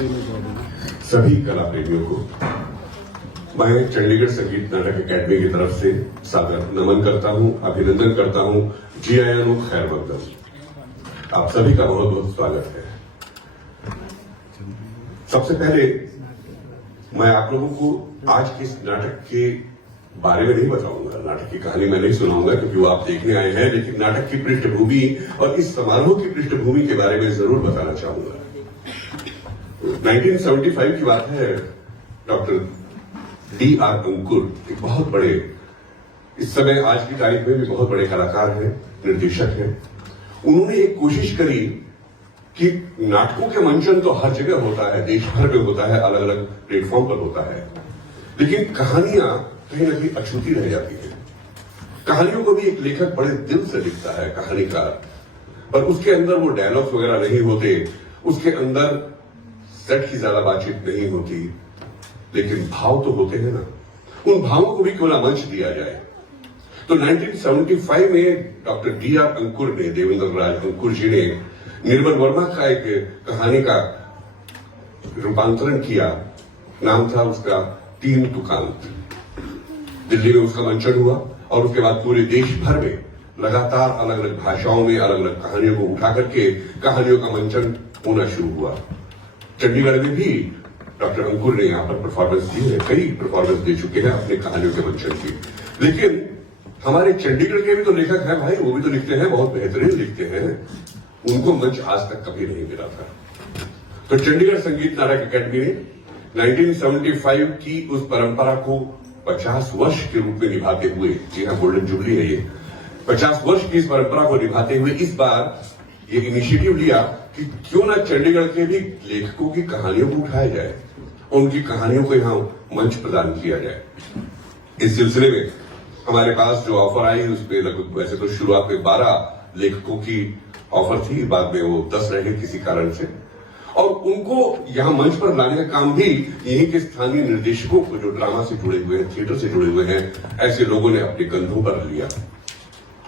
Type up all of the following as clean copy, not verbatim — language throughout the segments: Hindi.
सभी कला प्रेमियों को मैं चंडीगढ़ संगीत नाटक अकेडमी की तरफ से सादर नमन करता हूं, अभिनंदन करता हूं। जी आया नो खैर मकदम। आप सभी का बहुत बहुत स्वागत है। सबसे पहले मैं आप लोगों को आज के इस नाटक के बारे में नहीं बताऊंगा, नाटक की कहानी मैं नहीं सुनाऊंगा क्योंकि वो आप देखने आए हैं, लेकिन नाटक की पृष्ठभूमि और इस समारोह की पृष्ठभूमि के बारे में जरूर बताना चाहूंगा। 1975 की बात है। Doctor D.R. अंकुर एक बहुत बड़े, इस समय आज की तारीख में भी बहुत बड़े कलाकार हैं, निर्देशक हैं। उन्होंने एक कोशिश करी कि नाटकों के मंचन तो हर जगह होता है, देश भर में होता है, अलग अलग प्लेटफॉर्म पर होता है, लेकिन कहानियां कहीं ना कहीं अछूती रह जाती है। कहानियों को भी एक लेखक बड़े दिल से लिखता है, कहानीकार, पर उसके अंदर वो डायलॉग्स वगैरह नहीं होते, उसके अंदर सेट की ज्यादा बातचीत नहीं होती, लेकिन भाव तो होते हैं ना। उन भावों को भी क्यों ना मंच दिया जाए। तो 1975 में डॉक्टर D.R. अंकुर ने, देवेंद्र राज अंकुर जी ने निर्मल वर्मा का एक कहानी का रूपांतरण किया। नाम था उसका तीन तुकांत। दिल्ली में उसका मंचन हुआ और उसके बाद पूरे देश भर में लगातार अलग अलग भाषाओं में अलग अलग कहानियों को उठा करके कहानियों का मंचन होना शुरू हुआ। चंडीगढ़ में भी डॉक्टर अंकुर ने यहाँ पर परफॉर्मेंस दी है, कई परफॉर्मेंस दे चुके हैं अपने कहानियों के मंचन की। लेकिन हमारे चंडीगढ़ के भी तो लेखक हैं भाई, वो भी तो लिखते हैं, बहुत बेहतरीन लिखते हैं। उनको मंच आज तक कभी नहीं मिला था। तो चंडीगढ़ संगीत नाटक अकेडमी ने 1975 की उस परंपरा को 50 वर्ष के रूप में निभाते हुए, जी हाँ गोल्डन जुबली है ये, 50 वर्ष की इस परंपरा को निभाते हुए इस बार ये इनिशिएटिव लिया कि क्यों ना चंडीगढ़ के भी लेखकों की कहानियों को उठाया जाए, उनकी कहानियों को यहां मंच प्रदान किया जाए। इस सिलसिले में हमारे पास जो ऑफर आई उसमें लगभग, वैसे तो शुरुआत में 12 लेखकों की ऑफर थी, बाद में वो 10 रहे किसी कारण से, और उनको यहां मंच पर लाने का काम भी यहीं के स्थानीय निर्देशकों को, जो ड्रामा से जुड़े हुए हैं, थिएटर से जुड़े हुए हैं, ऐसे लोगों ने अपने कंधों पर लिया।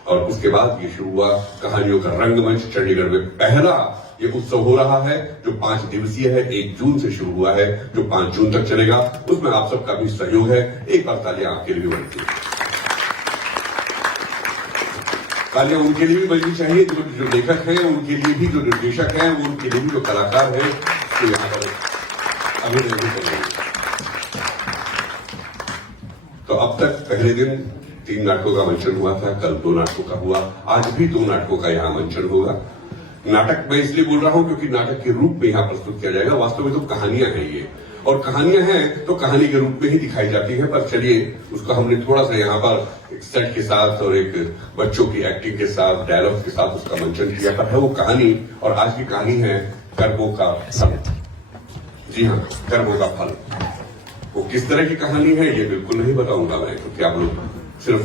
और उसके बाद ये शुरू हुआ कहानियों का रंगमंच। चंडीगढ़ में पहला ये उत्सव हो रहा है जो 5 दिवसीय है, 1 जून से शुरू हुआ है, जो 5 जून तक चलेगा। उसमें आप सबका भी सहयोग है। एक बार तालियां आपके लिए भी बनती है, तालियां उनके लिए भी बननी चाहिए जो लेखक हैं, उनके लिए भी जो निर्देशक हैं, उनके लिए भी जो कलाकार हैं, तो यहाँ पर अभिनंदन करेंगे। तो अब तक पहले दिन 3 नाटकों का मंचन हुआ था, कल 2 नाटकों का हुआ, आज भी 2 नाटकों का यहाँ मंचन होगा। नाटक मैं इसलिए बोल रहा हूं क्योंकि नाटक के रूप में यहाँ प्रस्तुत किया जाएगा। वास्तव में तो कहानियां हैं ये, और कहानियां हैं तो कहानी के रूप में ही दिखाई जाती है। पर चलिए उसको हमने थोड़ा सा यहाँ पर एक सेट के साथ और एक बच्चों की एक्टिंग के साथ, डायलॉग के साथ उसका मंचन किया। पर है वो कहानी, और आज की कहानी है कर्मों का फल। जी हाँ, कर्मों का फल। वो किस तरह की कहानी है ये बिल्कुल नहीं बताऊंगा मैं, क्योंकि आप लोग सिर्फ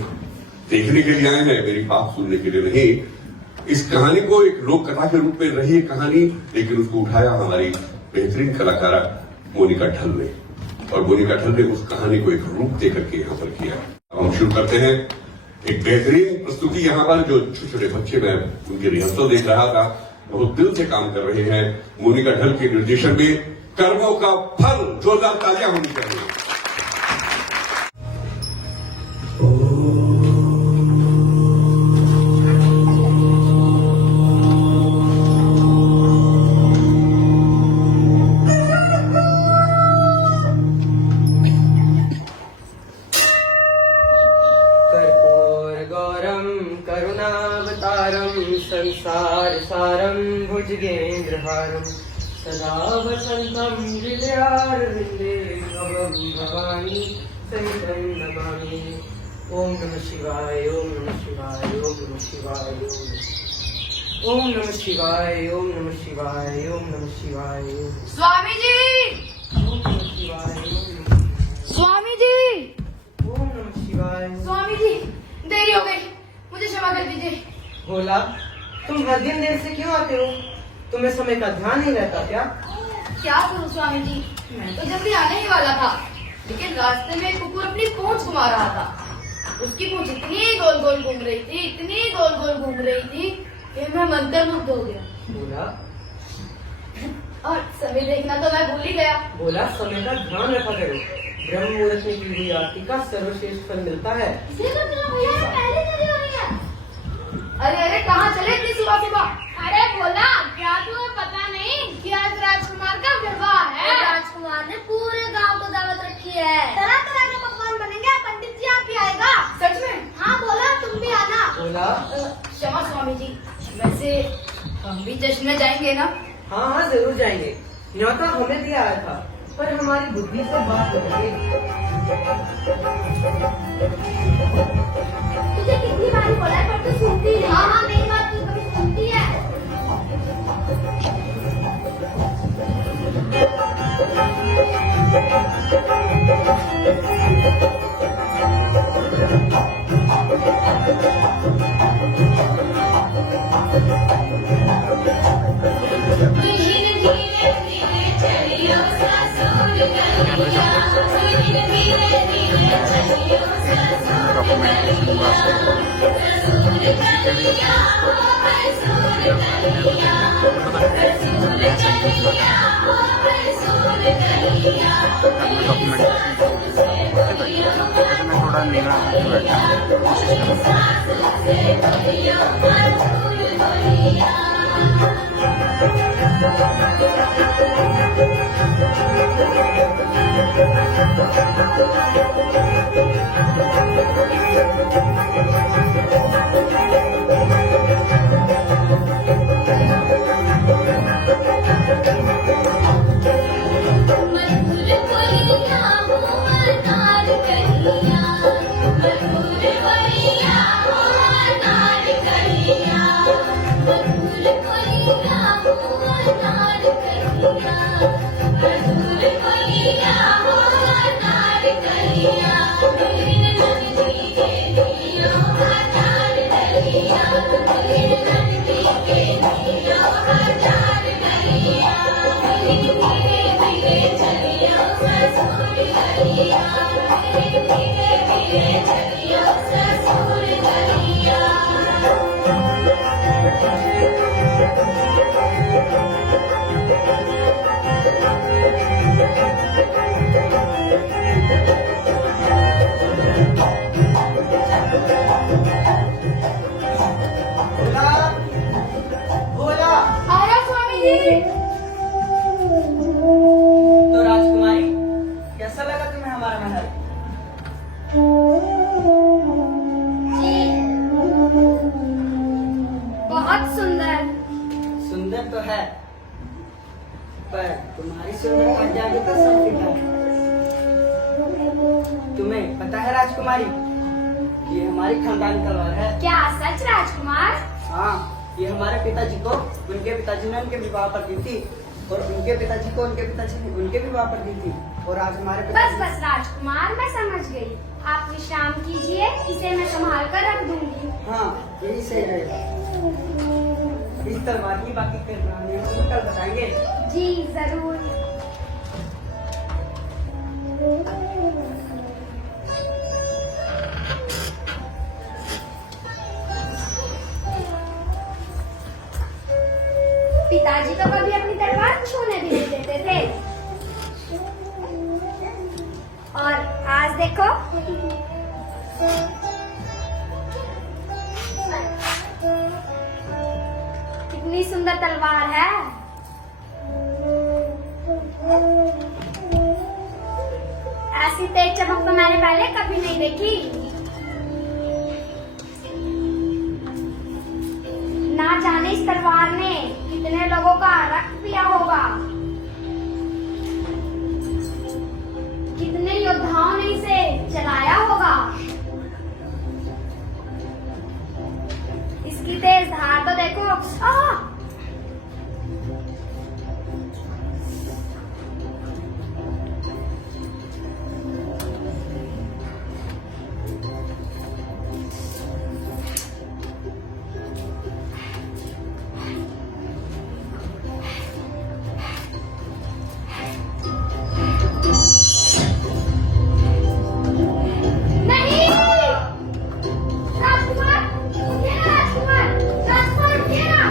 देखने के लिए आए हैं, मेरी बात सुनने के लिए नहीं। इस कहानी को एक लोक कथा के रूप में रही कहानी, लेकिन उसको उठाया हमारी बेहतरीन कलाकारा मोनिका ढल ने, और मोनिका ढल ने उस कहानी को एक रूप देकर के यहाँ पर किया। हम शुरू करते हैं एक बेहतरीन प्रस्तुति। यहाँ पर जो छोटे छोटे बच्चे, मैं उनके रिहर्सल देख रहा था, बहुत दिल से काम कर रहे हैं। मोनिका ढल के निर्देशन में कर्मों का फल, जोरदार तालियां होनी चाहिए। संसार सारं भुजगेन्द्रहारं सदा वसन्तं हृदयारविन्दे भवं भवानी सहितं नमामि। ओम नमः शिवाय, ओम नमः शिवाय, ओम नमः शिवाय, ओम नमः शिवाय, ओम नमः शिवाय, ओम नमः शिवाय। स्वामी जी, ओम नमः शिवाय, स्वामी जी, ओम नमः शिवाय। स्वामी जी, देरी हो गई, मुझे क्षमा कर दीजिए। भोला, तुम हर दिन देर से क्यों आते हो? तुम्हें समय का ध्यान नहीं रहता क्या? क्या करूं स्वामी जी, मैं तो जल्दी आने ही वाला था, लेकिन रास्ते में एक कुकुर अपनी पूंछ घुमा रहा था। उसकी पूंछ इतनी गोल गोल घूम रही थी, इतनी गोल गोल घूम रही थी कि मैं मंत्रमुग्ध हो गया। भोला, और समय देखना तो मैं भूल ही गया। बोला समय का ध्यान रखा करो, ब्रह्म मुहूर्त में की हुई आरती का सर्वश्रेष्ठ फल मिलता है। अरे अरे कहाँ चले इतनी सुबह सुबह? अरे बोला क्या तुम्हें पता नहीं कि आज राजकुमार का विवाह है? राजकुमार ने पूरे गांव को दावत रखी है। तरह तरह के पकवान बनेंगे, पंडित जी आप भी आएगा? सच में? हाँ बोला तुम भी आना। बोला क्षमा स्वामी जी, वैसे हम भी जश्न में जाएंगे ना? हाँ हाँ जरूर जाएंगे, न्योता हमें भी आया था पर हमारी बुद्धि से बात हो गई। तुझे कितनी बार बोला है पर तू सुनती नहीं। हाँ हाँ मेरी बात तू कभी सुनती है? थोड़ा लेना बोला आया स्वामी जी। तो राजकुमारी कैसा लगा तुम्हें हमारा महल? बहुत सुंदर। सुंदर तो है पर तुम्हारी सुंदरता के आगे तो सब फीका है। तुम्हें पता है राजकुमारी, ये हमारी खानदानी तलवार है। क्या सच राजकुमार? हाँ, ये हमारे पिताजी को उनके पिताजी ने उनके विवाह पर दी थी और उनके पिताजी को उनके पिताजी ने उनके विवाह पर दी थी और आज हमारे बस पिताजी। बस राजकुमार, मैं समझ गई। आप विश्राम कीजिए, इसे मैं संभाल कर रख दूंगी। हाँ यही सही रहेगा। इस तलवार की बाकी फिर हम कल बताएंगे। जी जरूर। पिताजी तो कभी अपनी तलवार छूने भी नहीं देते थे, और आज देखो कितनी सुंदर तलवार है। ऐसी तेज चमक तो मैंने पहले कभी नहीं देखी। ना जाने इस तलवार ने कितने लोगों का रक्त पिया होगा, कितने योद्धाओं ने इसे चलाया होगा। इसकी तेज धार तो देखो। नहीं राजकुमार, ये ना राजकुमार, राजकुमार ये ना।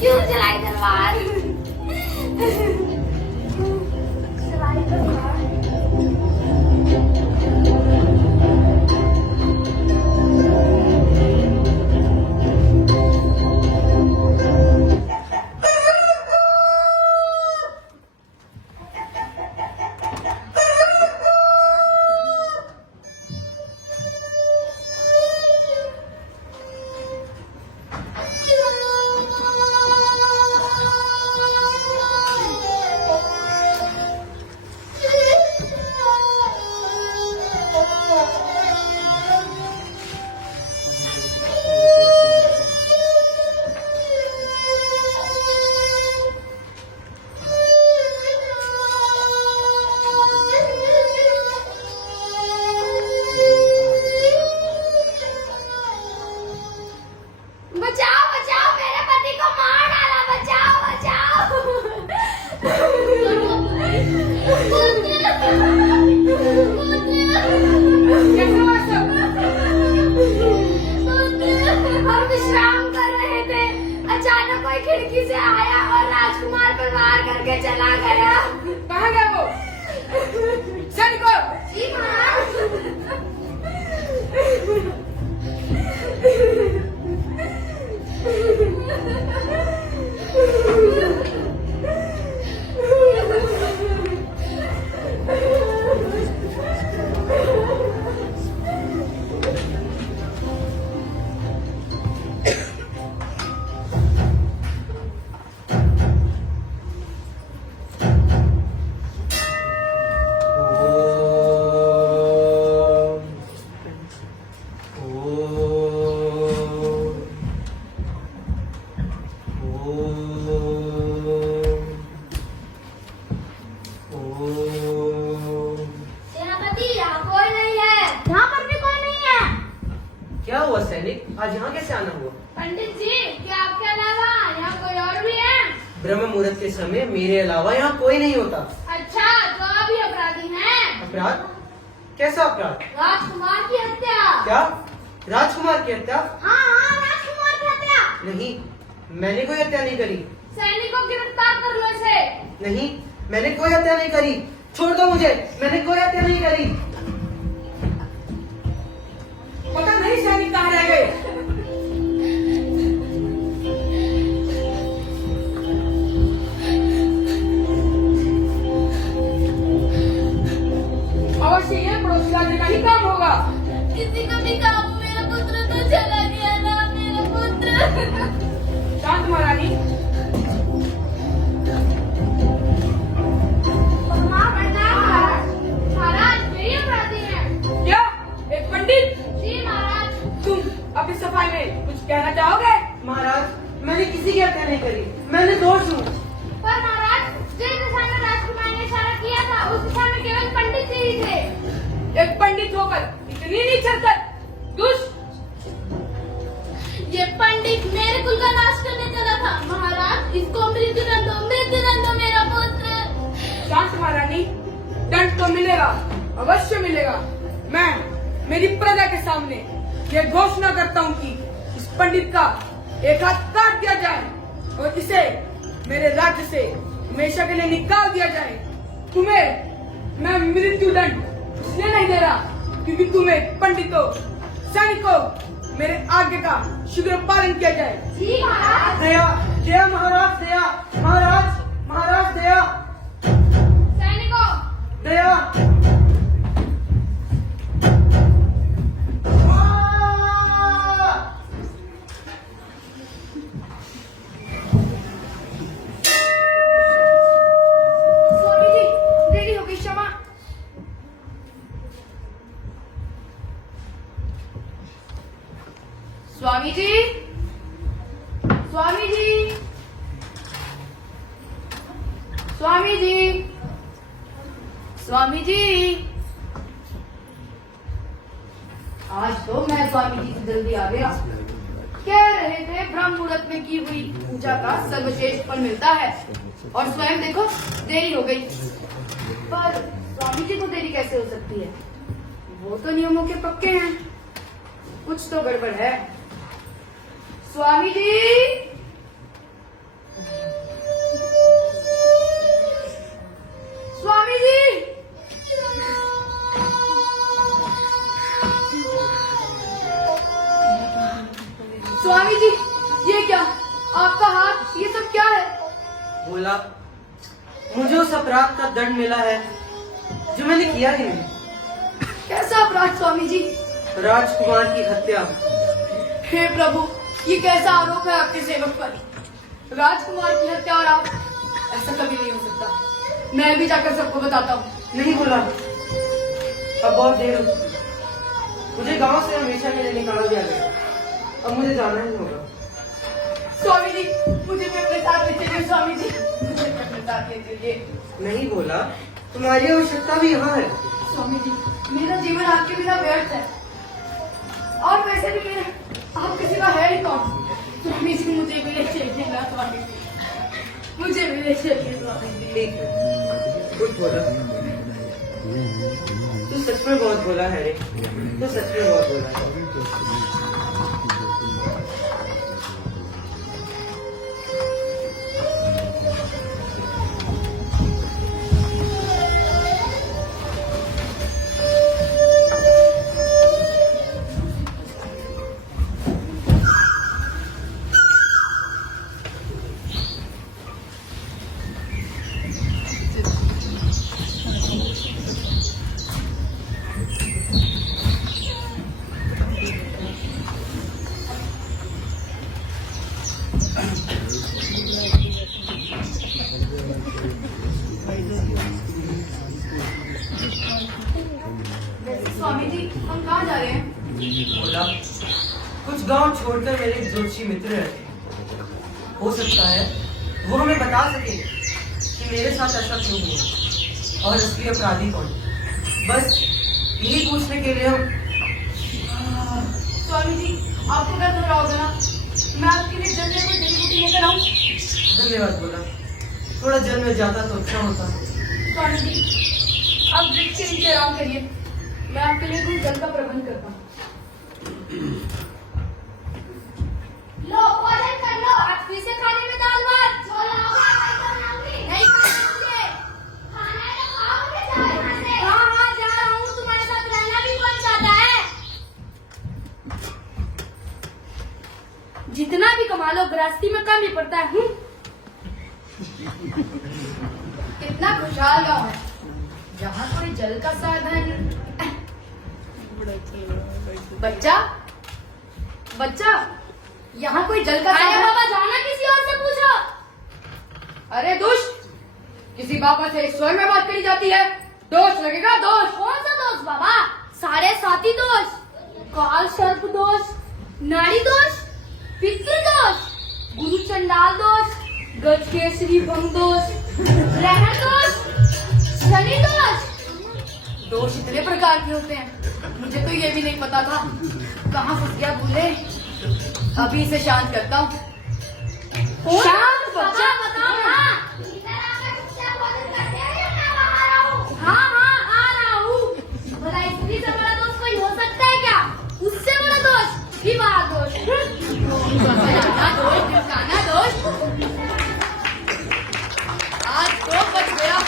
क्यों चलाई तलवार? चलाई तलवार। बचाओ बचाओ, मेरे पति को मार डाला, बचाओ बचाओ। हम विश्राम कर रहे थे, अचानक कोई खिड़की से आया और राजकुमार पर वार करके चला गया। कहाँ गया वो? सैनिकों! जी महाराज। सेनापति, यहाँ कोई नहीं है। यहाँ पर भी कोई नहीं है। क्या हुआ सैनिक? आज यहाँ कैसे आना हुआ? पंडित जी, क्या आपके अलावा यहाँ कोई और भी है? ब्रह्म मुहूर्त के समय मेरे अलावा यहाँ कोई नहीं होता। अच्छा, तो आप ही अपराधी हैं। अपराध? कैसा अपराध? राजकुमार की हत्या। क्या? राजकुमार की हत्या? हाँ हाँ, राजकुमार की हत्या। नहीं, मैंने कोई हत्या नहीं करी। सैनिकों गिरफ्तार कर लो इसे। नहीं, मैंने कोई हत्या नहीं करी। छोड़ दो मुझे, मैंने कोई हत्या नहीं करी। पता नहीं सैनिक कहाँ रह गए। अवश्य ये पड़ोसी राज्य का ही काम होगा। किसी को भी काम, मेरा पुत्र तो चला गया ना, मेरा पुत्र। शांत महारानी। महाराज, मेरी अपराधी है। क्या? एक पंडित? जी महाराज। तुम अपनी सफाई में कुछ कहना चाहोगे? महाराज, मैंने किसी की हत्या नहीं करी, मैंने दोष हूँ। पर महाराज, जिस दिशा में राजकुमार ने इशारा किया था, उस दिशा में केवल पंडित जी ही थे। एक पंडित होकर इतनी नीच हरकत, दुष्ट! ये पंडित मेरे कुल का नाश करने चला था। महाराज, इसको मृत्युदंड दो, मेरा पुत्र। शांत महारानी, दंड तो मिलेगा, अवश्य मिलेगा। मैं मेरी प्रजा के सामने ये घोषणा करता हूँ कि इस पंडित का एक हाथ काट दिया जाए और इसे मेरे राज्य से हमेशा के लिए निकाल दिया जाए। तुम्हें मैं मृत्यु दंड इसलिए नहीं दे रहा क्योंकि तुम्हें पंडितों, सैनिकों, मेरे आज्ञा का शीघ्र पालन किया जाए। जी महाराज। दया, दया महाराज, दया महाराज, महाराज दया, सैनिकों, दया। स्वामी जी, देरी हो गई, क्षमा। स्वामी जी, स्वामी जी, स्वामी जी, स्वामी जी। आज तो मैं स्वामी जी से जल्दी आ गया। कह रहे थे ब्रह्म मुहूर्त में की हुई पूजा का सर्वश्रेष्ठ फल मिलता है, और स्वयं देखो देरी हो गई। पर स्वामी जी को देरी कैसे हो सकती है? वो तो नियमों के पक्के हैं। कुछ तो गड़बड़ है। स्वामी जी, बोला, मुझे उस अपराध का दंड मिला है जो मैंने किया ही नहीं। कैसा अपराध स्वामी जी? राजकुमार की हत्या। हे प्रभु, ये कैसा आरोप है आपके सेवक पर? राजकुमार की हत्या और आप? ऐसा कभी नहीं हो सकता। मैं भी जाकर सबको बताता हूँ। नहीं बोला, अब बहुत देर हो चुकी। मुझे गांव से हमेशा के लिए निकाल दिया गया। अब मुझे जाना ही होगा। स्वामी जी, मुझे भी अपने साथ ले चलिए। स्वामी जी, मुझे भी अपने साथ ले चलिए। नहीं बोला, तुम्हारी आवश्यकता भी यहाँ है। स्वामी जी, मेरा जीवन आपके बिना व्यर्थ है। और वैसे भी मेरा आप किसी का है ही कौन? स्वामी जी, मुझे भी ले चलिए ना स्वामी जी, मुझे भी ले चलिए स्वामी जी। ठीक है, कुछ बोला। तू सच में बहुत बोला है रे, तू सच में बहुत बोला है। स्वामी जी, हम कहाँ जा रहे हैं? बोला, कुछ गांव छोड़कर मेरे एक जोशी मित्र रहते हैं। हो सकता है वो हमें बता सके कि मेरे साथ ऐसा क्यों हुआ और असली अपराधी कौन। बस यही पूछने के लिए हम। स्वामी जी, आपको दर्द हो रहा होगा ना? मैं आपके लिए जल्दी कोई जड़ी बूटी लेकर आऊं? धन्यवाद बोला, थोड़ा जल में जाता तो अच्छा होता। स्वामी जी, आप वृक्ष के नीचे आराम करिए। मैं आपके लिए कुछ जल का प्रबंध करता हूँ। लो भोजन कर लो। आज फिर से खाने में दाल भात। जो लाओगे नहीं खाओगे। खाना है तो खाओगे जाओ यहाँ से। हाँ हाँ जा रहा हूँ, तुम्हारे साथ रहना भी बन जाता है। जितना भी कमा लो गृहस्थी में कम ही पड़ता है। कितना खुशहाल गाँव है, जहाँ कोई जल का साधन। बच्चा, बच्चा, यहाँ कोई जल का अरे साधन? बाबा जाना किसी और से पूछो। अरे दुष्ट, किसी बाबा से स्वयं में बात करी जाती है। दोष लगेगा, दोष। कौन सा दोष बाबा? सारे साथी दोष, काल सर्प दोष, नाड़ी दोष, पितृ दोष, गुरु चंडाल दोष, गज केसरी भंग दोष, ग्रहण दोष, शनि दोष। दोष इतने प्रकार के होते हैं, मुझे तो ये भी नहीं पता था। कहाँ फंस गया भूले। अभी इसे शांत करता हूँ। शांत बच्चा। बताओ ना। इधर आकर चुपचाप भोजन करते हैं या मैं बाहर आऊँ? हाँ हाँ आ रहा हूँ। भला स्त्री से बड़ा दोष कोई हो सकता है क्या? उससे बड़ा दोष विवाह दोष। फलाना दोष, ढिमकाना दोष। आज तो बच गया।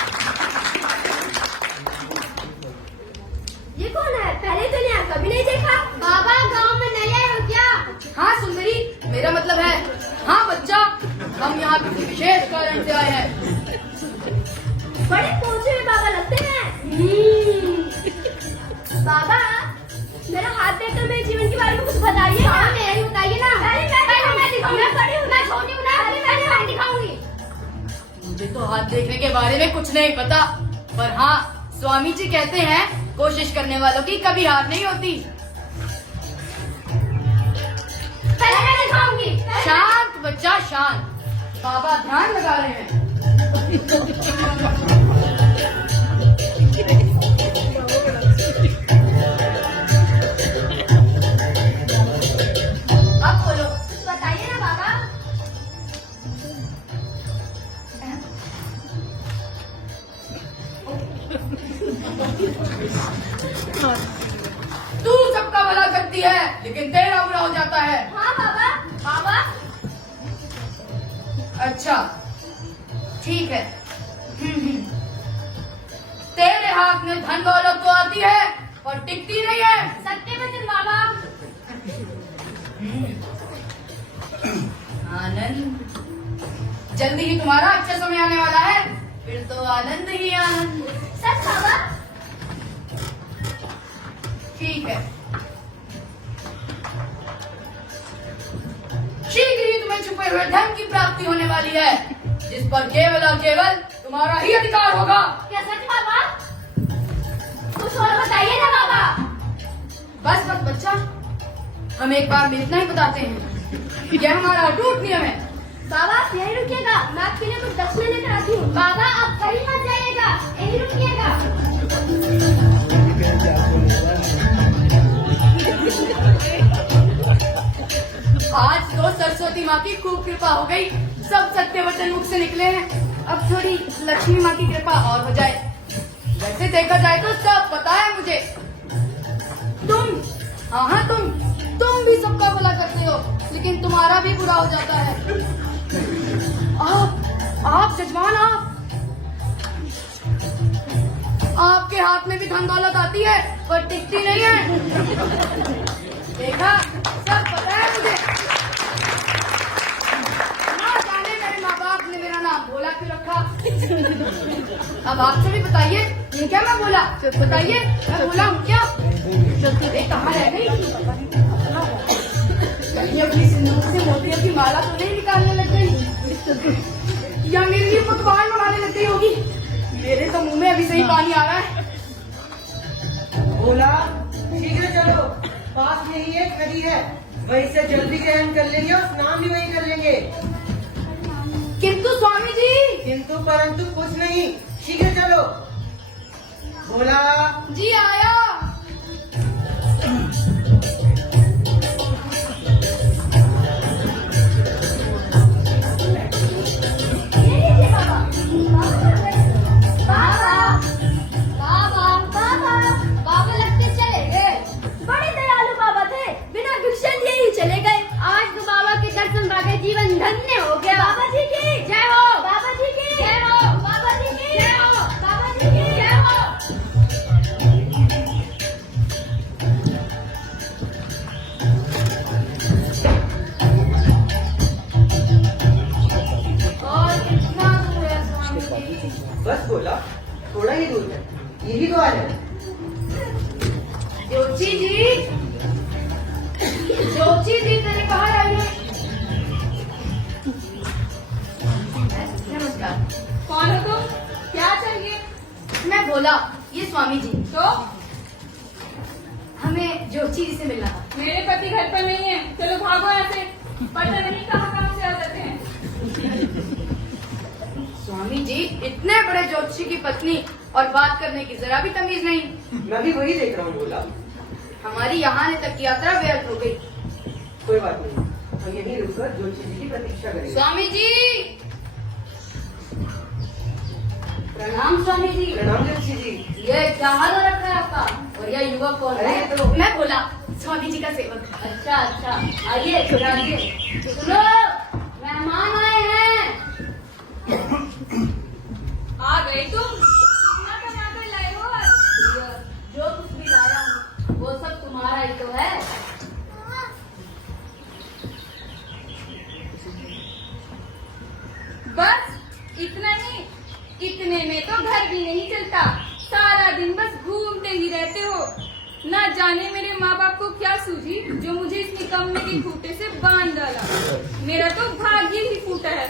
ये कौन है? पहले तो नहीं कभी नहीं देखा। बाबा गांव में नए आए हो क्या? हाँ सुंदरी, मेरा मतलब है हाँ बच्चा, हम यहाँ किसी विशेष कारण से आए हैं। बड़े पहुंचे हुए बाबा लगते हैं। बाबा मेरा हाथ देखकर मेरे जीवन के बारे में कुछ बताइए। हाँ मेरा ही बताइए ना। मैं दिखाऊंगी। मैं बड़ी हूँ, मैं छोटी हूँ ना। मैं दिखाऊंगी। मुझे तो हाथ देखने के बारे में कुछ नहीं पता, पर हाँ स्वामी जी कहते हैं कोशिश करने वालों की कभी हार नहीं होती। पहले मैं दिखाऊंगी। शांत बच्चा शांत, बाबा ध्यान लगा रहे हैं। अब बोलो। बताइए ना बाबा। तू सबका भला करती है लेकिन तेरा बुरा हो जाता है। हाँ बाबा। बाबा अच्छा ठीक है। तेरे हाथ में धन दौलत तो आती है और टिकती नहीं है। सत्य वचन बाबा। आनंद जल्दी ही तुम्हारा अच्छा समय आने वाला है, फिर तो आनंद ही आनंद। सच बाबा? ठीक है, शीघ्र ही तुम्हें छुपे हुए धन की प्राप्ति होने वाली है, जिस पर केवल और केवल तुम्हारा ही अधिकार होगा। क्या सच बाबा? कुछ और बताइए ना बाबा। बस बस बच्चा, हम एक बार में इतना ही बताते हैं, यह हमारा अटूट नियम है। बाबा यही रुकिएगा, मैं आपके लिए कुछ दक्षिणा लेकर आती हूँ। बाबा आप कहीं मत जाइएगा, यही रुकिएगा। आज तो सरस्वती माँ की खूब कृपा हो गई, सब सत्य वचन मुख से निकले हैं। अब थोड़ी लक्ष्मी माँ की कृपा और हो जाए। वैसे देखा जाए तो सब पता है मुझे। तुम, हाँ तुम भी सबका भला करते हो, लेकिन तुम्हारा भी बुरा हो जाता है। आप जजमान, आपके हाथ में भी धन दौलत आती है पर टिकती नहीं है। देखा, सब पता है मुझे। ना जाने मेरे माँ बाप ने मेरा नाम भोला क्यों रखा। अब आपसे भी बताइए, ये क्या मैं बोला? बताइए, मैं बोला हूँ क्या? कहाँ रह गई? कहीं अपनी सिंदूर से मोतियों की माला तो नहीं निकालने लग गई, या मेरे लिए पकवान बनाने लग गई होगी। मेरे तो मुंह में अभी से ही पानी आ रहा है। बोला शीघ्र चलो, पास में ही एक नदी है, वहीं से जल्दी ग्रहण कर लेंगे और स्नान भी वहीं कर लेंगे। किंतु स्वामी जी। किंतु परंतु कुछ नहीं, शीघ्र चलो। बोला जी आया। बाबा लगते चले गए। बड़े दयालु बाबा थे, बिना भिक्षा दिए ही चले गए। आज तो बाबा के दर्शन पाके जीवन धन्य हो गया। बाबा जी की जय हो। बाबा जी की जय हो। बाबा जी की जय हो। बाबा जी की जय हो। और कितना दूर है स्वामी जी? बस बोला, थोड़ा ही दूर है, यही द्वार है। ज्योति जी तेरे बाहर आइए। नमस्कार। कौन हो तुम? क्या चाहिए? मैं भोला, ये स्वामी जी। तो हमें ज्योति जी से मिलना था। मेरे पति घर पर नहीं है, चलो भागो यहाँ से। पता नहीं कहाँ से आ जाते हैं। स्वामी जी, इतने बड़े ज्योतिषी की पत्नी और बात करने की जरा भी तमीज नहीं। मैं भी वही देख रहा हूँ। बोला हमारी यहाँ तक की यात्रा व्यर्थ हो गई। कोई बात नहीं, हम यहीं रुककर ज्योतिष जी की प्रतीक्षा करेंगे। स्वामी जी प्रणाम। स्वामी जी प्रणाम ज्योतिषी जी। ये क्या हाल हो रखा है आपका? और यह युवक कौन है? अरे, तो मैं बोला स्वामी जी का सेवक। अच्छा, आइए आइए। सुनो, मेहमान आए हैं। आ गई तुम? खाना बना कर लाए हो? जो कुछ भी लाया हूँ वो सब तुम्हारा ही तो है। बस इतना ही? इतने में तो घर भी नहीं चलता, सारा दिन बस घूमते ही रहते हो। ना जाने मेरे माँ बाप को क्या सूझी जो मुझे इस निकम्मे के खूंटे से बांध डाला। मेरा तो भाग्य ही फूटा है।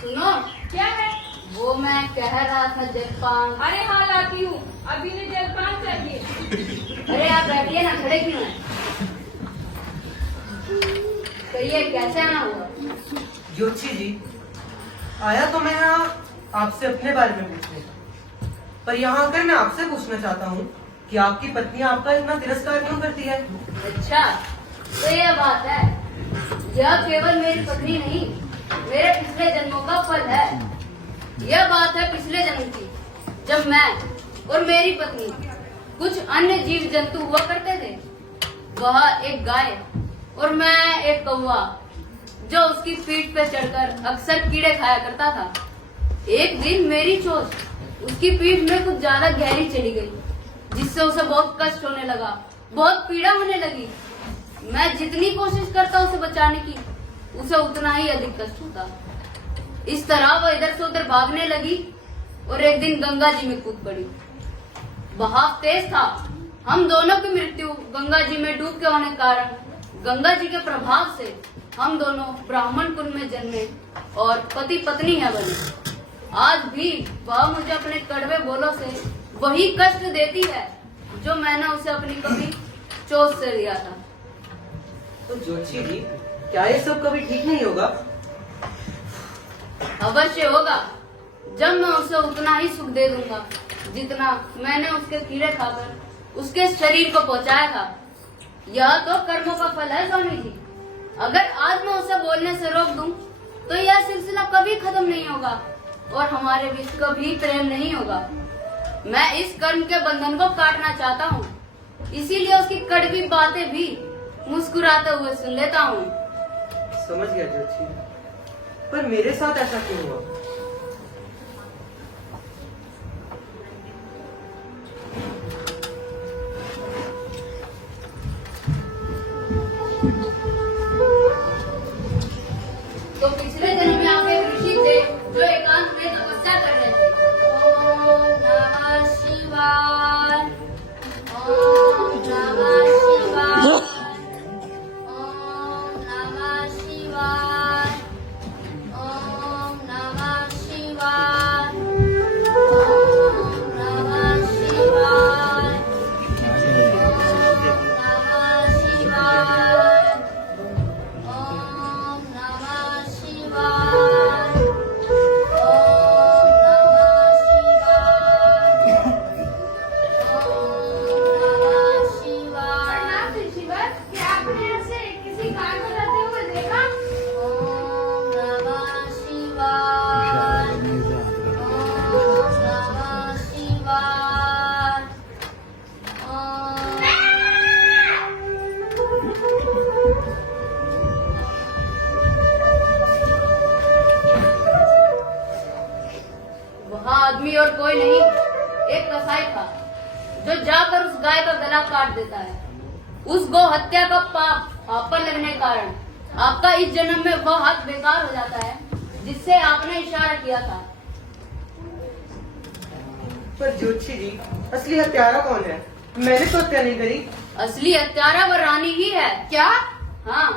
सुनो, क्या है? वो मैं कह रहा था जलपान। अरे हाँ लाती हूँ, अभी ने जलपान चाहिए। अरे आप बैठिए ना, खड़े क्यों हैं? कहिए कैसे आना हुआ? ज्योतिषी जी, आया तो मैं यहाँ आपसे अपने बारे में पूछने, पर यहाँ आकर मैं आपसे पूछना चाहता हूँ कि आपकी पत्नी आपका इतना तिरस्कार क्यों करती है? अच्छा, तो यह बात है। यह केवल मेरी पत्नी नहीं, मेरे पिछले जन्मों का फल है। यह बात है पिछले जन्म की, जब मैं और मेरी पत्नी कुछ अन्य जीव जंतु हुआ करते थे। वह एक गाय और मैं एक कौवा, जो उसकी पीठ पे चढ़कर अक्सर कीड़े खाया करता था। एक दिन मेरी चोट उसकी पीठ में कुछ ज्यादा गहरी चली गई, जिससे उसे बहुत कष्ट होने लगा, बहुत पीड़ा होने लगी। मैं जितनी कोशिश करता उसे बचाने की, उसे उतना ही अधिक कष्ट होता। इस तरह वह इधर से उधर भागने लगी और एक दिन गंगा जी में कूद पड़ी। बहाव तेज था। हम दोनों की मृत्यु गंगा जी में डूब के होने के कारण गंगा जी के प्रभाव से हम दोनों ब्राह्मण कुल में जन्मे और पति पत्नी है बने। आज भी वह मुझे अपने कड़वे बोलों से वही कष्ट देती है जो मैंने उसे अपनी कभी चोट से दिया था। तो जोशी जी, क्या ये सब कभी ठीक नहीं होगा? अवश्य होगा, जब मैं उसे उतना ही सुख दे दूंगा जितना मैंने उसके कीड़े खाकर उसके शरीर को पहुंचाया था। यह तो कर्मों का फल है स्वामी जी। अगर आज मैं उसे बोलने से रोक दूं, तो यह सिलसिला कभी खत्म नहीं होगा और हमारे बीच कभी प्रेम नहीं होगा। मैं इस कर्म के बंधन को काटना चाहता हूँ, इसीलिए उसकी कड़वी बातें भी मुस्कुराते हुए सुन लेता हूँ। समझ गया जोशी, पर मेरे साथ ऐसा क्यों हुआ? तो पिछले जन्म में आप एक ऋषि थे जो एकांत में तपस्या कर रहे थे। ओम नमः शिवाय, ओम नमः शिवाय, ओम नमः शिवाय, ओम नमः शिवाय, ओम नमः शिवाय, ओम नमः शिवाय, प्रणाम ऋषिवर, क्या आपने ऐसे किसी गाय को जाते हुए देखा? वहाँ आदमी और कोई नहीं, एक कसाई था जो जाकर उस गाय का गला काट देता है। उस गौ हत्या का पाप आप पर लगने के कारण आपका इस जन्म में वह हक बेकार हो जाता है जिससे आपने इशारा किया था। पर जोशी जी, असली हत्यारा कौन है? मैंने तो हत्या नहीं करी। असली हत्यारा वह रानी ही है। क्या? हाँ,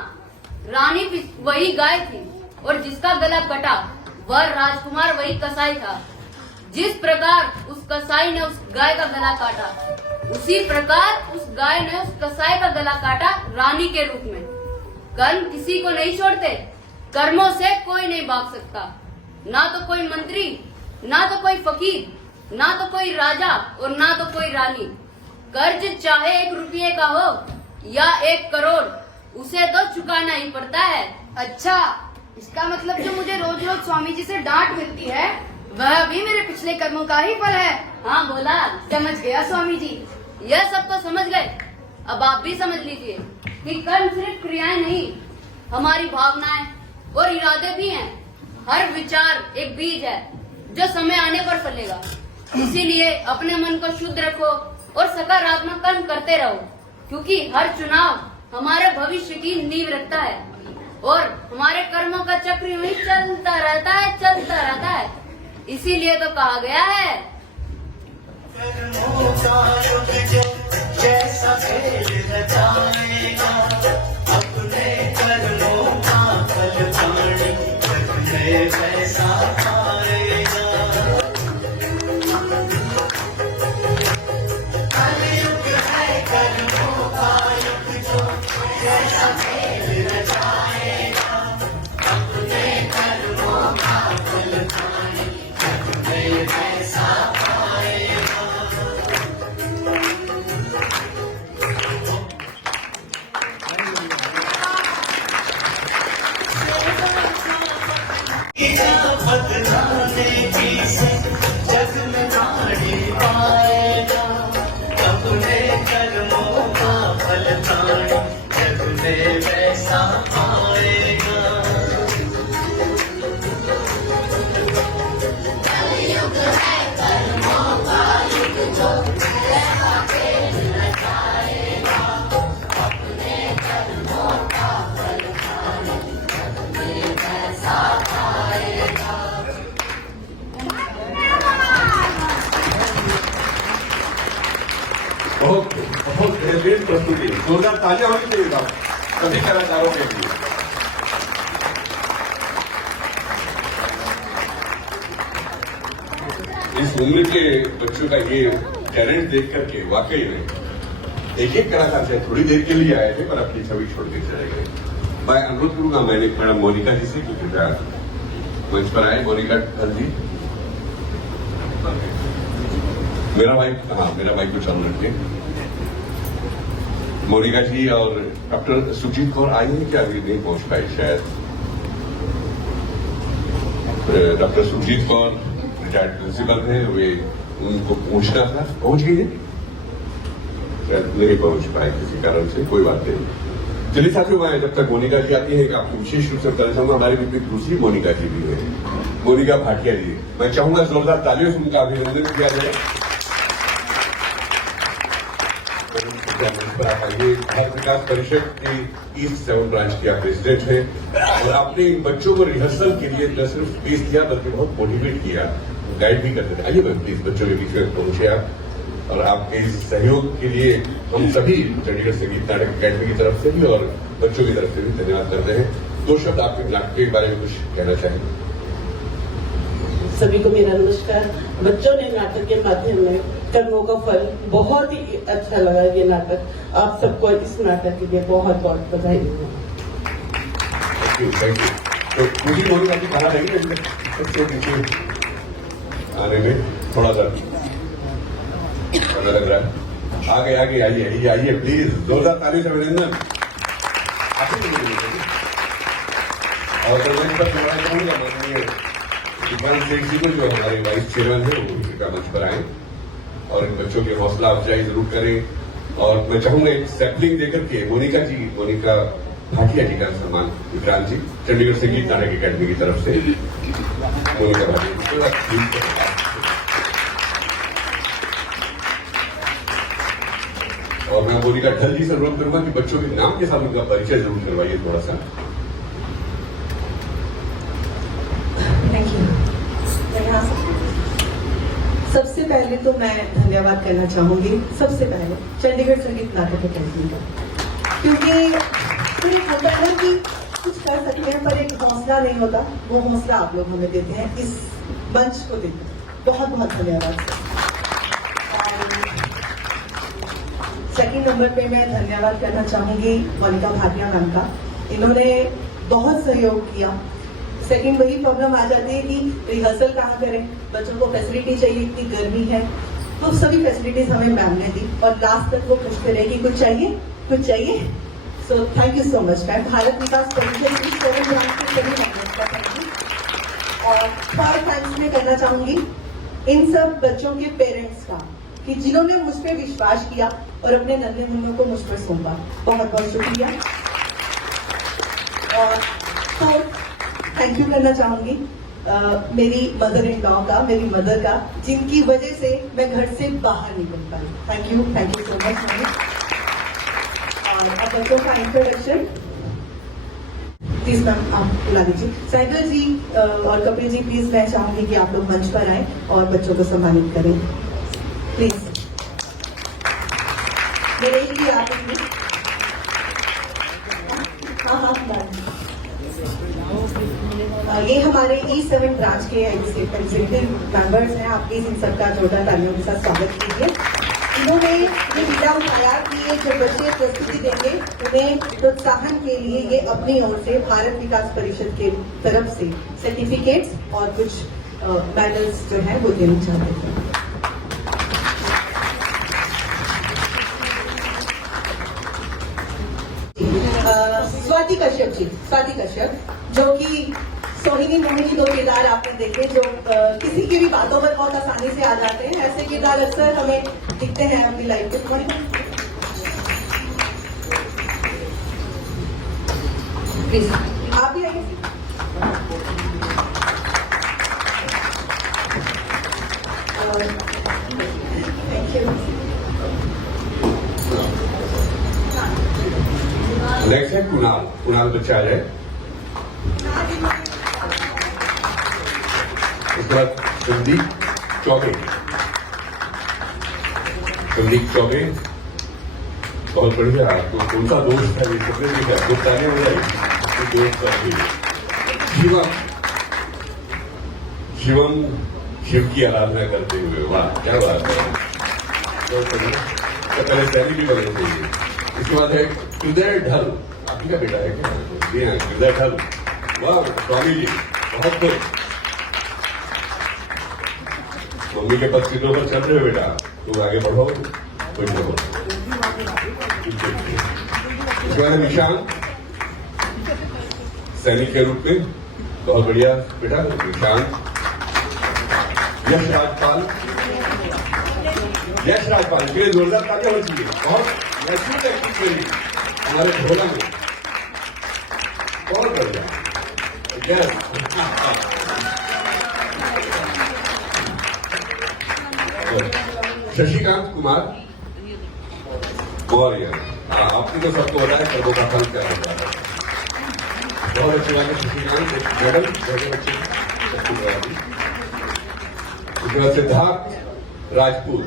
रानी वही गाय थी और जिसका गला कटा वह राजकुमार वही कसाई था। जिस प्रकार उस कसाई ने उस गाय का गला काटा, उसी प्रकार उस गाय ने उस कसाई का गला काटा रानी के रूप में। कर्म किसी को नहीं छोड़ते, कर्मों से कोई नहीं भाग सकता। ना तो कोई मंत्री, ना तो कोई फकीर, ना तो कोई राजा और ना तो कोई रानी। कर्ज चाहे 1 रुपये का हो या 1 करोड़, उसे तो चुकाना ही पड़ता है। अच्छा, इसका मतलब जो मुझे रोज रोज स्वामी जी से डांट मिलती है वह भी मेरे पिछले कर्मों का ही फल है। हाँ बोला, समझ गया स्वामी जी। यह सब तो समझ गए, अब आप भी समझ लीजिए कि कर्म सिर्फ क्रियाएं नहीं, हमारी भावनाएं और इरादे भी हैं। हर विचार एक बीज है जो समय आने पर फलेगा। इसीलिए अपने मन को शुद्ध रखो और सकारात्मक कर्म करते रहो, क्योंकि हर चुनाव हमारे भविष्य की नींव रखता है और हमारे कर्मों का चक्र यूं ही चलता रहता है, चलता रहता है। इसीलिए तो कहा गया है, जैसा खेल रचाएगा अपने कर्मों का फल पानी अपने वैसा पाएगा। कलयुग है कर्मों का युग जो जैसा खेल रचाएगा अपने कर्मों का फल पानी अपने वैसा बदलाने की से जग में नाड़ी पाएगा अपने कर्मों का फल पानी जग में वैसा पाएगा। कलयुग है कर्मों का युग जो जैसा खेल रचाएगा अपने कर्मों का फल पानी जग प्रस्तुति। जोरदार तालियां होनी चाहिए सभी कलाकारों के लिए। इस उम्र के बच्चों का ये टैलेंट देख करके वाकई में एक कलाकार से थोड़ी देर के लिए आए थे पर अपनी छवि छोड़ के चले गए। मैं अनुरोध करूंगा मैडम मोनिका जी से कि कृपया मंच पर आए। मोनिका जी, मेरा माइक को चालू रखिए। मोनिका जी और डॉक्टर सुजीत कौर आई है क्या? अभी नहीं पहुंच पाई शायद। Doctor Sujit Kaur retired principal हैं, वे उनको पूछना था, पहुंच गई है? शायद नहीं पहुंच पाए किसी कारण से, कोई बात नहीं। चलिए साथियों, मैं जब तक मोनिका जी आती है आपको विशेष रूप से बताना चाहूंगा हमारे बीच में दूसरी मोनिका जी भी है, मोनिका भाटिया जी। मैं चाहूंगा जोरदार तालियों से उनका अभिनंदन किया जाए। ये भारत विकास परिषद की ईस्ट 7 ब्रांच के आप प्रेसिडेंट हैं और आपने इन बच्चों को रिहर्सल के लिए न सिर्फ स्पेस दिया बल्कि बहुत मोटिवेट किया, गाइड भी करते थे। आइए प्लीज बच्चों के बीच में पहुंचे आप। और आपके इस सहयोग के लिए हम सभी चंडीगढ़ संगीत नाटक अकेडमी की तरफ से भी और बच्चों की तरफ से भी धन्यवाद करते हैं। 2 शब्द आपके नाटक के बारे में कुछ कहना चाहेंगे? सभी को मेरा नमस्कार। बच्चों ने नाटक के माध्यम में कर्मों का फल, बहुत ही अच्छा लगा ये नाटक। आप सबको इस नाटक के लिए बहुत बहुत बधाई। Thank you. तो मुझे मोनिका जी कहा रहेगी सबसे नीचे आने में थोड़ा सा लग रहा है। आगे आइए प्लीज, जोरदार ताली से अभिनंदन। और पर चाहूंगा माननीय विधान सेठ जी को, जो हमारे वाइस चेयरमैन है, वो कृपया मंच पर आए और इन बच्चों की हौसला अफजाई जरूर करें। और मैं चाहूंगा एक सैम्पलिंग देकर के मोनिका भाटिया जी का सम्मान विक्रांत जी, चंडीगढ़ संगीत नाटक अकेडमी की तरफ से मोनिका भाटिया जी। और मैं मोनिका ढल जी से अनुरोध करूंगा कि बच्चों के नाम के साथ उनका परिचय जरूर करवाइए थोड़ा सा। Thank you. सबसे पहले तो मैं धन्यवाद करना चाहूंगी, सबसे पहले चंडीगढ़ संगीत नाटक अकेडमी का, क्योंकि सिर्फ होता है कि कुछ कर सकते हैं पर एक हौसला नहीं होता, वो हौसला आप लोग हमें देते हैं, इस मंच को देते हैं। बहुत बहुत धन्यवाद। सेकंड नंबर पे मैं धन्यवाद करना चाहूंगी मोनिका भाटिया मैम का। इन्होंने बहुत सहयोग किया। सेकंड वही प्रॉब्लम आ जाती है कि रिहर्सल कहाँ करें, बच्चों को फैसिलिटी चाहिए, इतनी गर्मी है, तो सभी फैसिलिटीज हमें मैम ने दी और लास्ट तक वो पूछते रहे कि कुछ चाहिए। So thank you so much ma'am. Bharat Vikas Parishad की 7 ब्रांच के सभी मेंबर्स का थैंक यू। और थर्ड थैंक्स मैं करना चाहूंगी इन सब बच्चों के पेरेंट्स का, कि जिन्होंने मुझ पर विश्वास किया और अपने नन्हे मुन्नों को मुझ पर सौंपा। बहुत बहुत शुक्रिया। और तो थैंक यू करना चाहूंगी मेरी मदर इन लॉ का, मेरी मदर का, जिनकी वजह से मैं घर से बाहर निकल पाई। Thank you so much mummy. और अब बच्चों का इंट्रोडक्शन प्लीज मैम आप बुला दीजिए। साइकिल जी और कपिल जी, प्लीज मैं चाहूंगी कि आप लोग मंच पर आए और बच्चों को सम्मानित करें प्लीज। मेरे लिए आप ये हमारे E7 ब्रांच के एग्जीक्यूटिव मेंबर्स हैं। आप प्लीज इन सबका जोरदार तालियों के साथ स्वागत कीजिए। इन्होंने ये बीड़ा उठाया कि ये जो बच्चे प्रस्तुति देंगे उन्हें प्रोत्साहन के लिए ये अपनी ओर से भारत विकास परिषद के तरफ से सर्टिफिकेट्स और कुछ मेडल्स जो है वो देना चाहते हैं। स्वाति कश्यप जो कि सोहिनी मोहिनी 2 किरदार आपने देखे, जो किसी की भी बातों पर बहुत आसानी से आ जाते हैं। ऐसे किरदार अक्सर हमें दिखते हैं अपनी लाइफ में। प्लीज आप भी आइए। Thank you. नेक्स्ट है कुणाल बच्चा आ जाए। उसके बाद संदीप चौबे, बहुत बढ़िया। आपको कौन सा दोस्त है ये सबने देखा, दोस्त आने हो जाएगी दोस्त अभी शिवम शिव की आराधना करते हुए, वाह क्या बात है। तो पहले सैनी भी बदल चाहिए। इसके बाद है हृदय ढल, आप ही का बेटा है क्या? जी हाँ, हृदय ढल, वाह स्वामी जी बहुत खुश। मम्मी के पद चिन्हों पर चल रहे हो बेटा, तुम आगे बढ़ो, कुछ न हो। इसके बाद है निशांत सैनिक के रूप में, बहुत बढ़िया बेटा निशांत। यश राजपाल, यश राजपाल के लिए जोरदार तालियां होनी चाहिए। बहुत मजबूत एक्टिंग करी हमारे ढोला में, बहुत बढ़िया। यस शशिकांत कुमार, वॉरियर, आपको तो सबको हो रहा है, सर्वों का फल क्या होता है। बहुत अच्छी बात है शशिकांत, एक मेडल उसके बाद सिद्धार्थ राजपूत,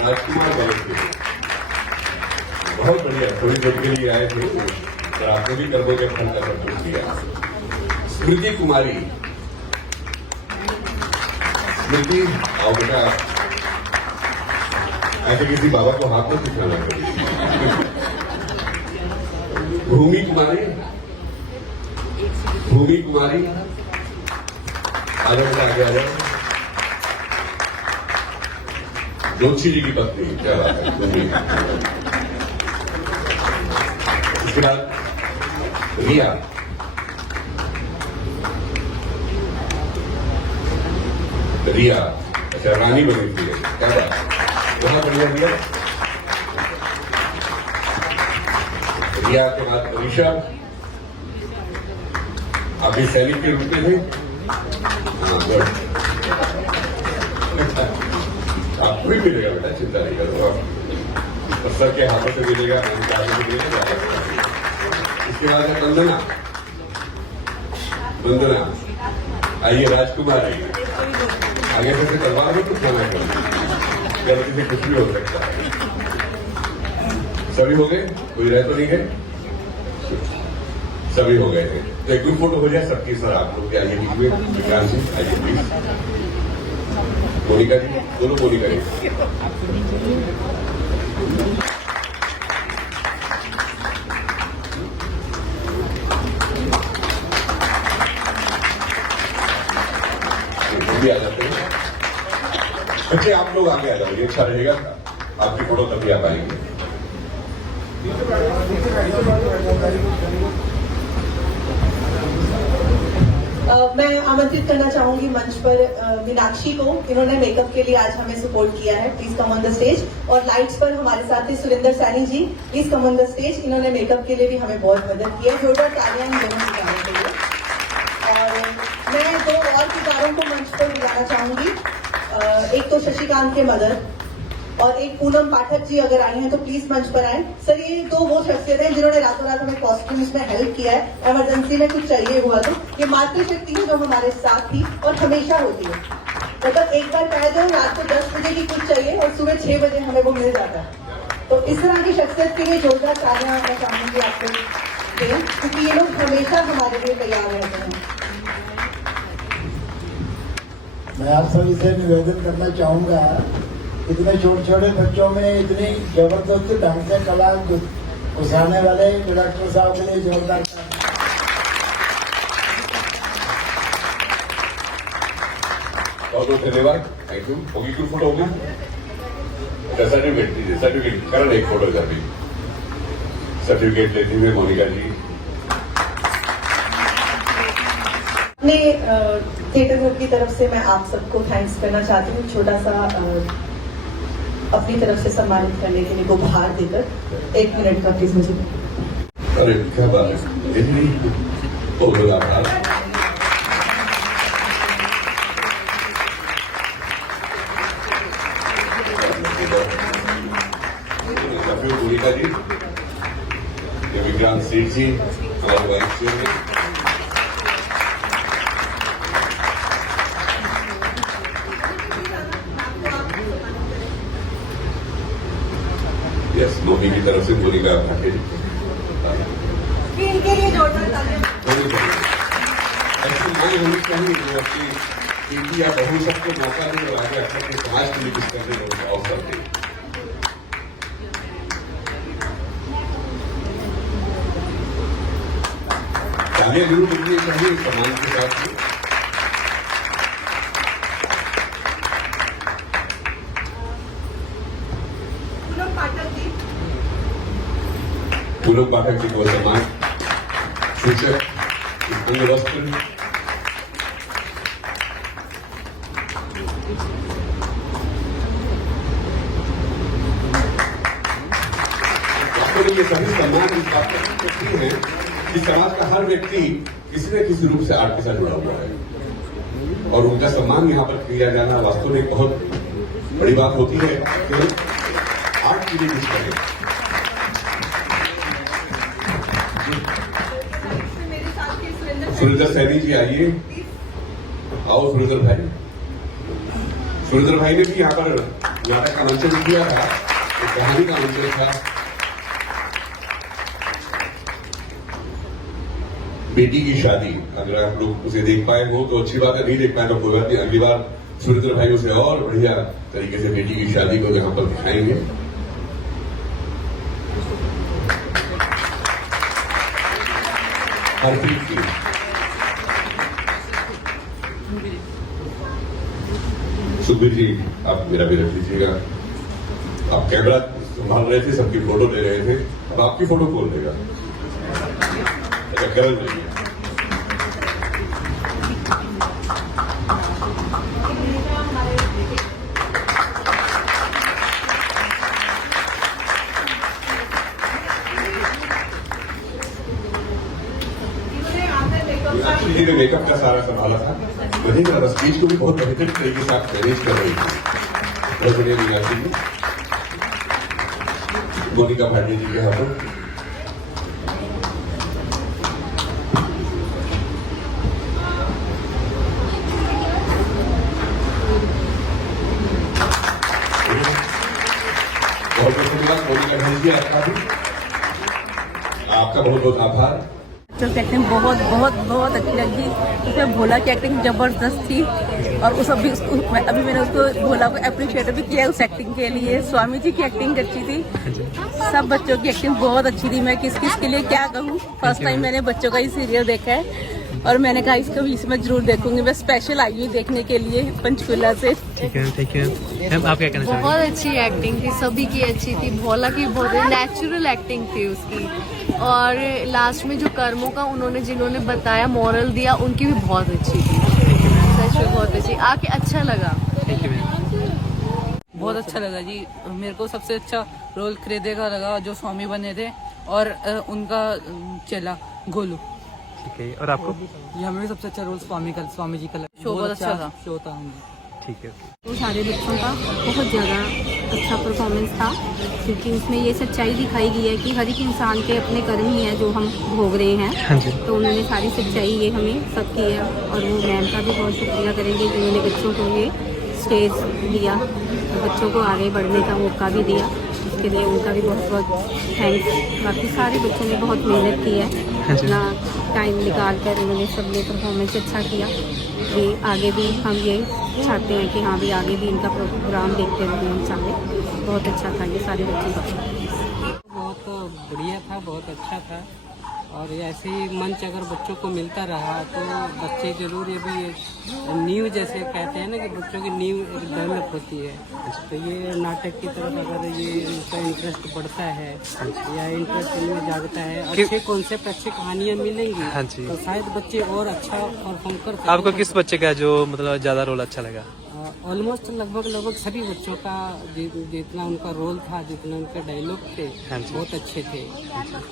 राजकुमार गलत, बहुत बढ़िया। थोड़ी देर के लिए आए थे और आपने भी कर्मों के फल का सपोर्ट किया। स्मृति कुमारी, स्मृति आओ बेटा, ऐसे किसी बाबा को हाथ में सिखाना पड़ेगा। भूमि कुमारी आगे बेटा, आगे आ जाओ। जोशी जी की पत्नी, क्या बात है भूमि। इसके बाद रिया, अच्छा रानी बनी थी, क्या बात, बहुत बढ़िया रिया के बाद ऋषभ, आप भी सैनिक के रूप में थे। आपको भी मिलेगा बेटा, चिंता नहीं करो आप, सर के हाथों से मिलेगा, मिलेगा। इसके बाद है वंदना, आइए राजकुमार आइए, आगे से तलवार में कुछ होना चाहिए, गलती से कुछ भी हो सकता है। सभी हो गए, कोई रह तो नहीं गए, सभी हो गए थे। तो एक ग्रुप फोटो हो जाए सबकी। सर आप लोग आइए बीच में, विक्रांत जी आइए प्लीज, मोनिका जी, दोनों मोनिका जी। भी आ जाते हैं बच्चे, आप लोग आगे आ जाइए, अच्छा रहेगा, आपकी फोटो तभी आ पाएंगे। मैं आमंत्रित करना चाहूंगी मंच पर मीनाक्षी को, इन्होंने मेकअप के लिए आज हमें सपोर्ट किया है, please come on the stage. और लाइट्स पर हमारे साथ थे Surendra Saini ji, please come on the stage, इन्होंने मेकअप के लिए भी हमें बहुत मदद की है। जोरदार तालियां इन दोनों सितारों के लिए। और मैं दो और सितारों को मंच पर बुलाना चाहूंगी, एक तो शशिकांत के मदर और एक पूनम पाठक जी, अगर आई हैं तो प्लीज मंच पर आए। सर ये दो वो शख्सियत हैं जिन्होंने रातों रात हमें कॉस्ट्यूम्स में हेल्प किया है, इमरजेंसी में कुछ चाहिए हुआ तो। ये मातृशक्ति है जो हमारे साथ थी और हमेशा होती है, मतलब एक बार कह दो रात को 10 बजे की कुछ चाहिए और सुबह 6 बजे हमें वो मिल जाता है। तो इस तरह की शख्सियत के लिए जोरदार तालियां मैं चाहूंगी आपको दें, क्योंकि ये लोग हमेशा हमारे लिए तैयार रहते हैं। मैं आप सभी से निवेदन करना चाहूंगा, इतने छोटे छोटे बच्चों में इतनी जबरदस्त ढंग से कला घुसाने वाले डायरेक्टर साहब के लिए जोरदार। बहुत बहुत धन्यवाद, थैंक यू। होगी ग्रुप फोटो होगी, सर्टिफिकेट दीजिए, सर्टिफिकेट करण एक फोटो कर दी, सर्टिफिकेट लेती हुए मोनिका जी। अपने थिएटर ग्रुप की तरफ से मैं आप सबको थैंक्स करना चाहती हूँ, छोटा सा अपनी तरफ से सम्मानित करने के लिए उपहार देकर। 1 मिनट का प्लीज मुझे। अरे क्या बात है, इतनी बहुत बड़ा आभार। मोनिका जी, विक्रांत सेठ जी, हमारे वाइस चेयरमैन, मम्मी की तरफ से मोनिका भाटिया जी को इनके लिए जोरदार तालियां। ऐसी मांग होनी चाहिए जो अपनी बेटी या बहू सबको मौका दे और आगे अपने समाज के लिए कुछ करने का उनको अवसर दे। तालियां जरूर मिलनी चाहिए सम्मान के साथ में। पूनम पाठक जी को सम्मान सूचक अंग वस्त्र वास्तव में ये सभी सम्मान इस बात पर है कि समाज का हर व्यक्ति किसी न किसी रूप से आर्ट के साथ जुड़ा हुआ है और उनका सम्मान यहाँ पर किया जाना वास्तव में एक बहुत बड़ी बात होती है कि आर्ट के लिए कुछ करें। सुरेंद्र सैनी जी आइए, आओ सुरेंद्र भाई। सुरेंद्र भाई ने भी यहाँ पर नाटक का मंचन किया था, एक कहानी का मंचन था। बेटी की शादी, अगर आप लोग उसे देख पाए हो तो अच्छी बात है, नहीं देख पाए तो कोई बात नहीं, अगली बार सुरेंद्र भाई उसे और बढ़िया तरीके से बेटी की शादी को यहाँ पर दिखाएंगे। हरप्रीत की सुखबीर जी, आप मेरा भी रख लीजिएगा। आप कैमरा संभाल रहे थे, सबकी फोटो ले रहे थे, अब आपकी फोटो कौन लेगा? अच्छा, करण जी। ने मेकअप का सारा संभाला था, वही स्पीच को भी बहुत बेहतरीन तरीके से आप मैनेज कर रही थी। बहुत बढ़िया मीनाक्षी जी, मोनिका भाटिया जी के हाथों बहुत बहुत धन्यवाद। मोनिका भाटिया जी आपका बहुत बहुत आभार। जो एक्टिंग बहुत बहुत बहुत अच्छी लगी, उसमें भोला की एक्टिंग जबरदस्त थी और उस अभी मैंने उसको भोला को अप्रिशिएट भी किया उस एक्टिंग के लिए। स्वामी जी की एक्टिंग अच्छी थी, सब बच्चों की एक्टिंग बहुत अच्छी थी। मैं किस किस के लिए क्या कहूँ, फर्स्ट टाइम मैंने बच्चों का ही सीरियल देखा है और मैंने कहा इसको भी इसमें जरूर देखूंगी। मैं स्पेशल आई हुई देखने के लिए पंचकुला से। ठीक है, ठीक है। मैम आप क्या कहना चाहेंगे? बहुत अच्छी एक्टिंग थी, सभी की अच्छी थी। भोला की बहुत नेचुरल एक्टिंग थी उसकी, और लास्ट में जो कर्मों का उन्होंने जिन्होंने बताया, मॉरल दिया, उनकी भी बहुत अच्छी थी। सच में बहुत अच्छी, आके अच्छा लगा। बहुत अच्छा लगा जी, मेरे को सबसे अच्छा रोल खरीदे का लगा जो स्वामी बने थे और उनका चेला गोलू। ठीक है, और आपको? ये हमें सबसे अच्छा रोल स्वामी जी का लगा। शो बहुत अच्छा था, शो था। ठीक है। तो सारे बच्चों का बहुत ज़्यादा अच्छा परफॉर्मेंस था, क्योंकि उसमें ये सच्चाई दिखाई गई है कि हर एक इंसान के अपने कर्म ही हैं जो हम भोग रहे हैं। हाँ जी। तो उन्होंने सारी सच्चाई ये हमें सब की है, और वो मैम का भी बहुत शुक्रिया करेंगे जिन्होंने बच्चों को ये स्टेज दिया, बच्चों को आगे बढ़ने का मौका भी दिया, उसके लिए उनका भी बहुत बहुत थैंक्स। बाकी सारे बच्चों ने बहुत मेहनत की है, अपना टाइम निकाल कर उन्होंने सबने परफॉर्मेंस अच्छा किया। ये आगे भी हम ये चाहते हैं कि हाँ भी आगे भी इनका प्रोग्राम देखते रहें हम सारे। बहुत अच्छा था ये सारे बच्चों का। बहुत बढ़िया था, बहुत अच्छा था, और ऐसे ही मंच अगर बच्चों को मिलता रहा तो बच्चे जरूर ये भी नींव जैसे कहते हैं ना कि बच्चों की नींव डेवलप होती है। तो ये नाटक की तरफ अगर ये इनका इंटरेस्ट बढ़ता है या इंटरेस्ट इनमें जागता है, अच्छे कॉन्सेप्ट, अच्छी कहानियाँ मिलेंगी, तो शायद बच्चे और अच्छा परफॉर्म कर सकते। आपको किस बच्चे का जो मतलब ज्यादा रोल अच्छा लगा? ऑलमोस्ट लगभग सभी बच्चों का जितना उनका रोल था, जितना उनके डायलॉग थे, बहुत अच्छे थे।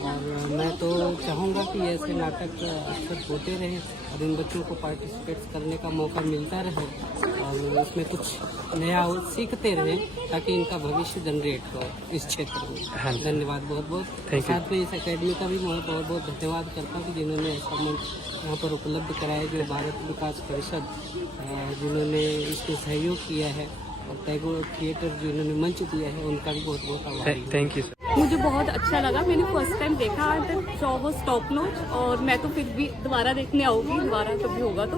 और मैं तो चाहूँगा कि ऐसे नाटक अक्सर होते रहे और इन बच्चों को पार्टिसिपेट करने का मौका मिलता रहे और उसमें कुछ नया सीखते रहें ताकि इनका भविष्य जनरेट हो इस क्षेत्र में। धन्यवाद बहुत बहुत। साथ में इस अकेडमी का भी मैं बहुत बहुत धन्यवाद करता हूँ कि जिन्होंने ऐसा मंच यहाँ पर उपलब्ध कराया, जो भारत विकास परिषद जिन्होंने इसमें सहयोग किया है, और टैगोर थिएटर जिन्होंने मंच दिया है, उनका भी बहुत बहुत आभार। Thank you sir. मुझे बहुत अच्छा लगा, मैंने फर्स्ट टाइम देखा, the show was top notch और मैं तो फिर भी दोबारा देखने आऊँगी, दोबारा कभी होगा तो।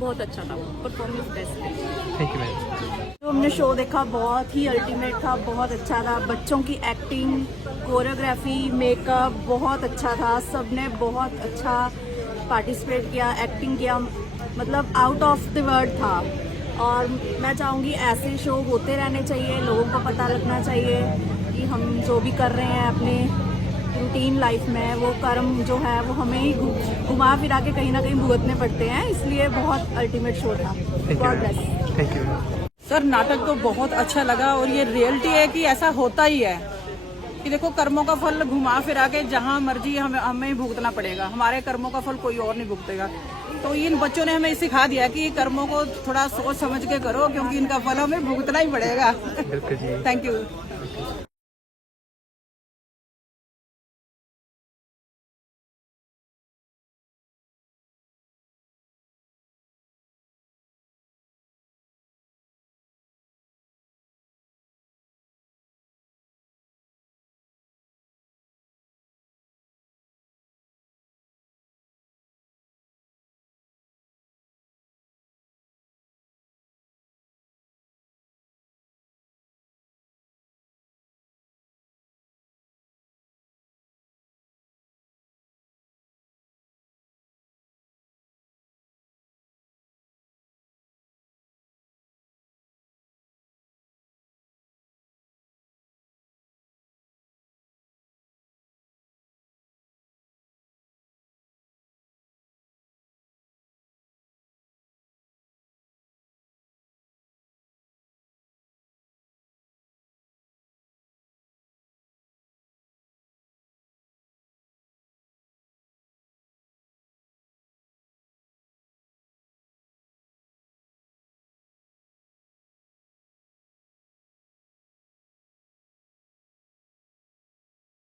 बहुत अच्छा था, परफॉर्मेंस बेस्ट है। Thank you ma'am. जो हमने शो देखा बहुत ही अल्टीमेट था, बहुत अच्छा था। बच्चों की एक्टिंग, कोरियोग्राफी, मेकअप बहुत अच्छा था। सबने बहुत अच्छा पार्टिसिपेट किया, एक्टिंग किया, मतलब आउट ऑफ द वर्ल्ड था। और मैं चाहूँगी ऐसे शो होते रहने चाहिए, लोगों को पता लगना चाहिए कि हम जो भी कर रहे हैं अपने रूटीन लाइफ में, वो कर्म जो है वो हमें ही घुमा फिरा के कहीं ना कहीं भुगतने पड़ते हैं, इसलिए बहुत अल्टीमेट शो था। God bless. Thank you. Sir नाटक तो बहुत अच्छा लगा और ये रियलिटी है कि ऐसा होता ही है कि देखो कर्मों का फल घुमा फिरा के जहाँ मर्जी हमें ही भुगतना पड़ेगा, हमारे कर्मों का फल कोई और नहीं भुगतेगा। तो इन बच्चों ने हमें सिखा दिया कि कर्मों को थोड़ा सोच समझ के करो, क्योंकि इनका फल हमें भुगतना ही पड़ेगा। बिल्कुल जी। Thank you.